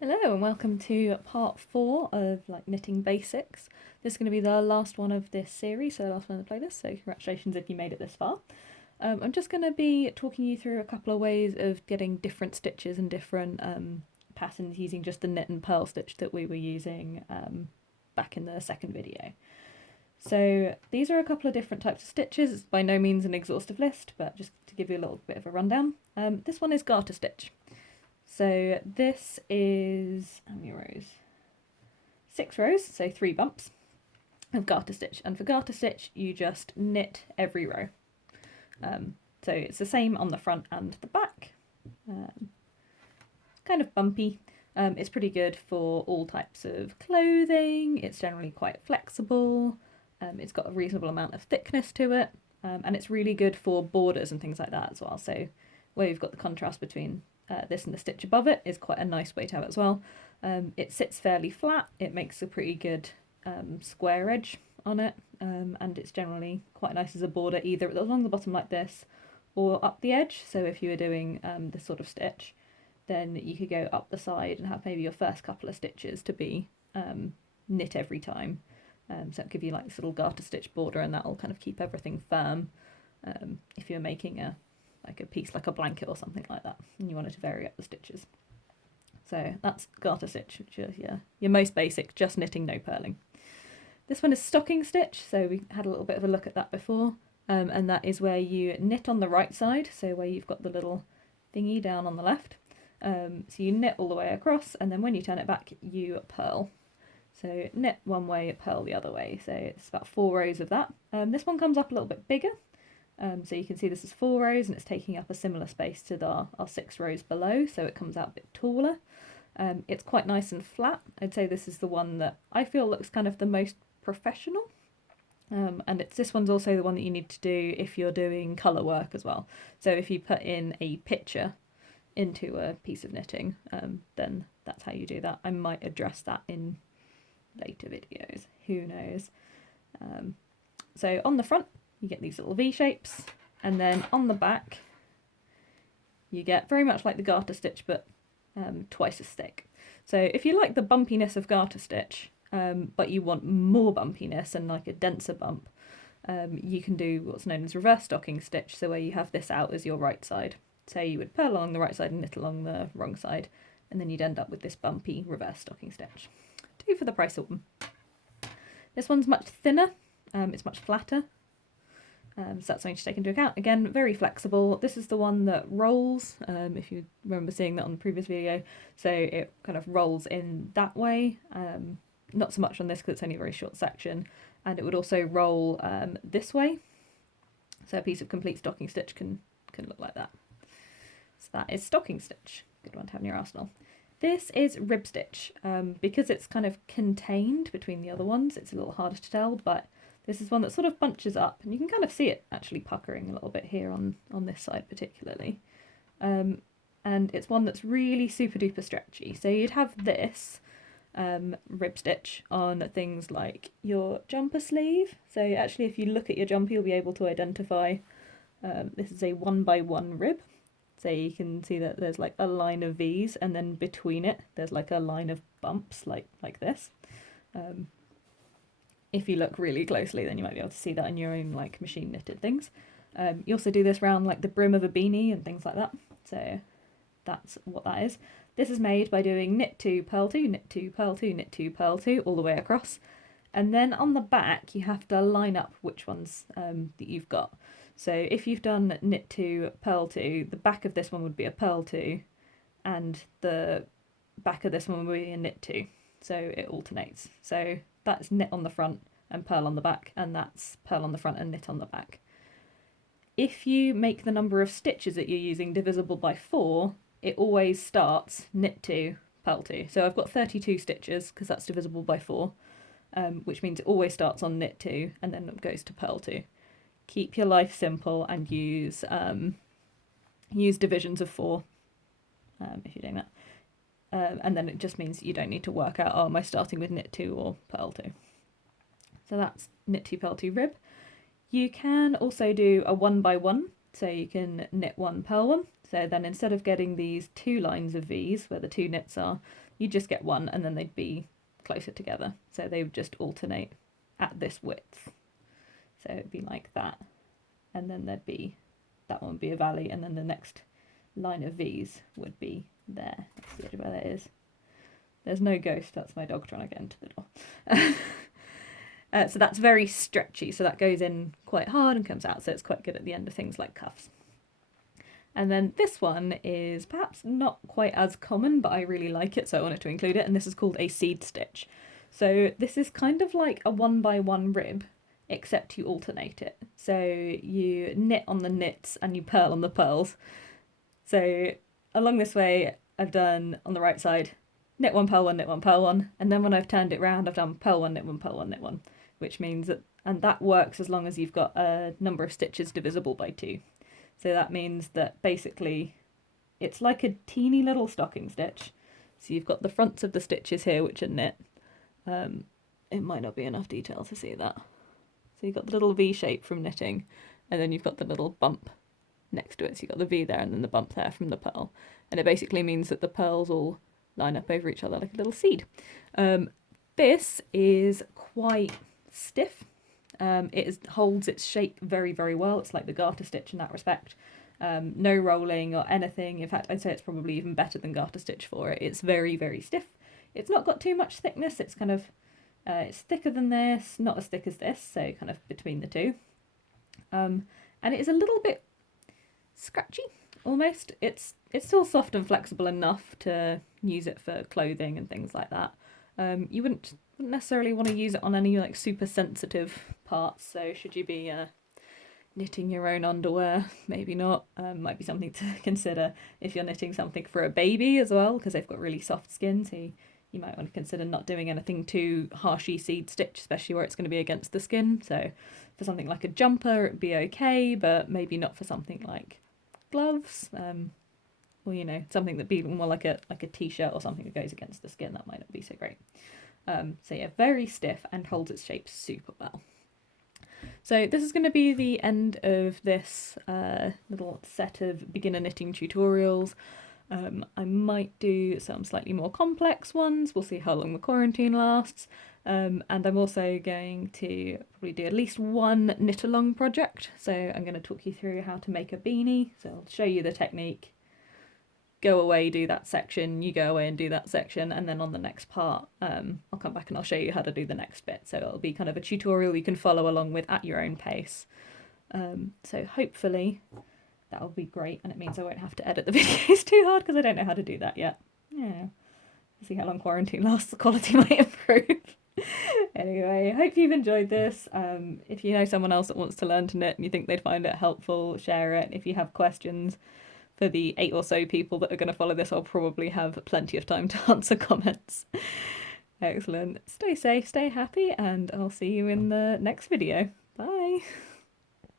Hello and welcome to part 4 of knitting basics. This is going to be the last one of this series, so the last one of the playlist, so congratulations if you made it this far. I'm just going to be talking you through a couple of ways of getting different stitches and different patterns using just the knit and purl stitch that we were using back in the second video. So these are a couple of different types of stitches. It's by no means an exhaustive list, but just to give you a little bit of a rundown. This one is garter stitch. So this is, how many rows? 6 rows, so 3 bumps of garter stitch. And for garter stitch, you just knit every row. So it's the same on the front and the back. It's kind of bumpy. It's pretty good for all types of clothing. It's generally quite flexible. It's got a reasonable amount of thickness to it. And it's really good for borders and things like that as well. So where you've got the contrast between this and the stitch above it is quite a nice way to have it as well. It sits fairly flat, it makes a pretty good square edge on it, and it's generally quite nice as a border either along the bottom like this or up the edge. So if you were doing this sort of stitch, then you could go up the side and have maybe your first couple of stitches to be knit every time. So it'll give you like this little garter stitch border, and that'll kind of keep everything firm if you're making a piece like a blanket or something like that, and you wanted to vary up the stitches. So that's garter stitch, which is your most basic, just knitting, no purling. This one is stocking stitch, so we had a little bit of a look at that before, and that is where you knit on the right side, so where you've got the little thingy down on the left. So you knit all the way across, and then when you turn it back, you purl. So knit one way, purl the other way. So it's about 4 rows of that. This one comes up a little bit bigger. So you can see this is 4 rows and it's taking up a similar space to our 6 rows below, so it comes out a bit taller. It's quite nice and flat. I'd say this is the one that I feel looks kind of the most professional. And this one's also the one that you need to do if you're doing colour work as well. So if you put in a picture into a piece of knitting, then that's how you do that. I might address that in later videos, who knows. So on the front, you get these little V shapes, and then on the back you get very much like the garter stitch, but twice as thick. So if you like the bumpiness of garter stitch, but you want more bumpiness and like a denser bump, you can do what's known as reverse stocking stitch, so where you have this out as your right side. So you would purl along the right side and knit along the wrong side, and then you'd end up with this bumpy reverse stocking stitch. 2 for the price of 1. This one's much thinner, it's much flatter. So that's something to take into account. Again, very flexible. This is the one that rolls, if you remember seeing that on the previous video. So it kind of rolls in that way. Not so much on this because it's only a very short section. And it would also roll this way. So a piece of complete stocking stitch can look like that. So that is stocking stitch. Good one to have in your arsenal. This is rib stitch. Because it's kind of contained between the other ones, it's a little harder to tell, but this is one that sort of bunches up, and you can kind of see it actually puckering a little bit here on this side particularly. And it's one that's really super duper stretchy. So you'd have this rib stitch on things like your jumper sleeve. So actually if you look at your jumper, you'll be able to identify this is a 1x1 rib. So you can see that there's like a line of V's, and then between it there's like a line of bumps like this. If you look really closely, then you might be able to see that in your own like machine knitted things. You also do this around like the brim of a beanie and things like that. So that's what that is. This is made by doing knit 2, purl 2, knit 2, purl 2, knit 2, purl 2 all the way across. And then on the back you have to line up which ones that you've got. So if you've done knit 2, purl 2, the back of this one would be a purl 2, and the back of this one would be a knit 2. So it alternates. So that's knit on the front and purl on the back, and that's purl on the front and knit on the back. If you make the number of stitches that you're using divisible by 4, it always starts knit 2, purl 2. So I've got 32 stitches because that's divisible by 4, which means it always starts on knit 2 and then it goes to purl 2. Keep your life simple and use divisions of 4 if you're doing that. And then it just means you don't need to work out, oh, am I starting with knit 2 or purl 2? So that's knit 2, purl 2 rib. You can also do a 1x1, so you can knit 1, purl 1. So then instead of getting these 2 lines of V's where the 2 knits are, you just get one and then they'd be closer together. So they would just alternate at this width. So it'd be like that. And then there'd be, that one would be a valley, and then the next line of V's would be there. That's the edge of where that is. There's no ghost, that's my dog trying to get into the door. So that's very stretchy, so that goes in quite hard and comes out, so it's quite good at the end of things like cuffs. And then this one is perhaps not quite as common, but I really like it, so I wanted to include it, and this is called a seed stitch. So this is kind of like a 1x1 rib, except you alternate it. So you knit on the knits and you purl on the purls. So along this way, I've done on the right side, knit one, purl one, knit one, purl one, and then when I've turned it round, I've done purl one, knit one, purl one, knit one, which means that, and that works as long as you've got a number of stitches divisible by 2. So that means that basically it's like a teeny little stocking stitch. So you've got the fronts of the stitches here, which are knit. It might not be enough detail to see that. So you've got the little V shape from knitting, and then you've got the little bump next to it. So you've got the V there and then the bump there from the purl. And it basically means that the purls all line up over each other like a little seed. This is quite stiff. Holds its shape very, very well. It's like the garter stitch in that respect. No rolling or anything. In fact, I'd say it's probably even better than garter stitch for it. It's very, very stiff. It's not got too much thickness. It's kind of, it's thicker than this, not as thick as this, so kind of between the two. And it is a little bit scratchy, almost. It's still soft and flexible enough to use it for clothing and things like that. You wouldn't necessarily want to use it on any like super sensitive parts, so should you be knitting your own underwear, maybe not. Might be something to consider if you're knitting something for a baby as well, because they've got really soft skin, so you might want to consider not doing anything too harshy seed stitch, especially where it's going to be against the skin. So for something like a jumper it'd be okay, but maybe not for something like gloves, or you know, something that'd be more like a t-shirt or something that goes against the skin. That might not be so great. So yeah, very stiff and holds its shape super well. So this is going to be the end of this little set of beginner knitting tutorials. I might do some slightly more complex ones. We'll see how long the quarantine lasts. And I'm also going to probably do at least one knit along project. So I'm going to talk you through how to make a beanie. So I'll show you the technique. Go away, do that section, you go away and do that section, and then on the next part I'll come back and I'll show you how to do the next bit. So it'll be kind of a tutorial you can follow along with at your own pace. So hopefully that'll be great, and it means I won't have to edit the videos too hard because I don't know how to do that yet. Yeah, we'll see how long quarantine lasts, the quality might improve. Anyway, hope you've enjoyed this. If you know someone else that wants to learn to knit and you think they'd find it helpful, share it. If you have questions, for the 8 or so people that are going to follow this, I'll probably have plenty of time to answer comments. Excellent. Stay safe, stay happy, and I'll see you in the next video. Bye!